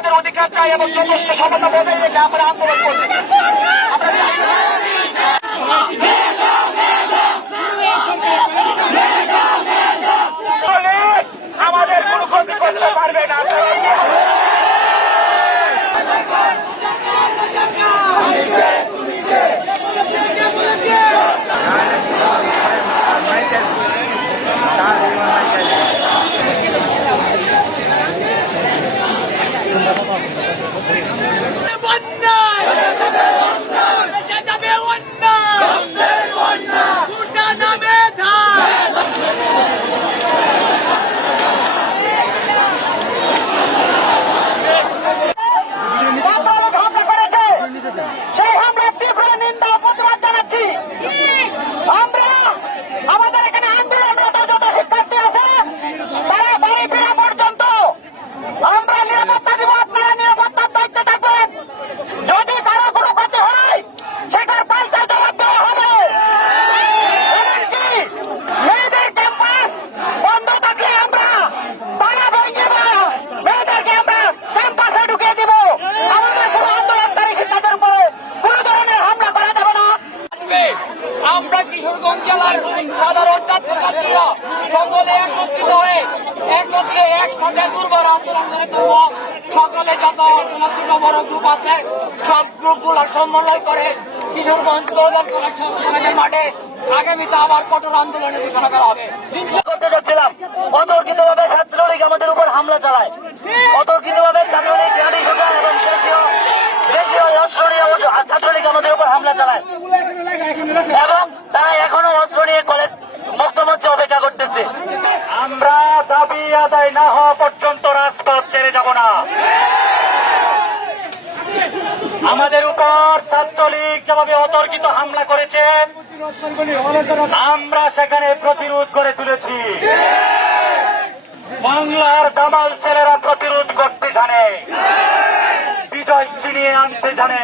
আমাদের অধিকার চাই এবং যথেষ্ট সমতা বজায় রেখে আমরা আন্দোলন করতেছি। আমাদের কোনো ক্ষতি করতে পারবে না। আমরা কিশোরগঞ্জ জেলার সাধারণ ছাত্রছাত্রীরা সকলে একত্রিত হয়ে একসাথে দুর্বার আন্দোলন করে তুলব। সকলে যত ছোট বড় গ্রুপ আছে সব গ্রুপগুলো সমন্বয় করে কিশোরগঞ্জ কলেজের মাঠে আগামীতে আবার কঠোর আন্দোলনের ঘোষণা করা হবে। করতে যাচ্ছিলাম, অতর্কিতভাবে ছাত্রলীগ আমাদের উপর হামলা চালায়। অতর্কিতভাবে ছাত্রলীগ এবং ছাত্রলীগ আমাদের উপর হামলা চালায় এবং তারা এখনো অস্ত্র নিয়ে কলেজ মুক্তমঞ্চে অপেক্ষা করতেছে। আমরা দাবি আদায় না হওয়া পর্যন্ত রাজপথ ছেড়ে যাব না। আমাদের উপর ছাত্রলীগ যেভাবে অতর্কিত হামলা করেছে আমরা সেখানে প্রতিরোধ করে তুলেছি। বাংলার দামাল ছেলেরা প্রতিরোধ করতে জানে, বিজয় ছিনিয়ে আনতে জানে।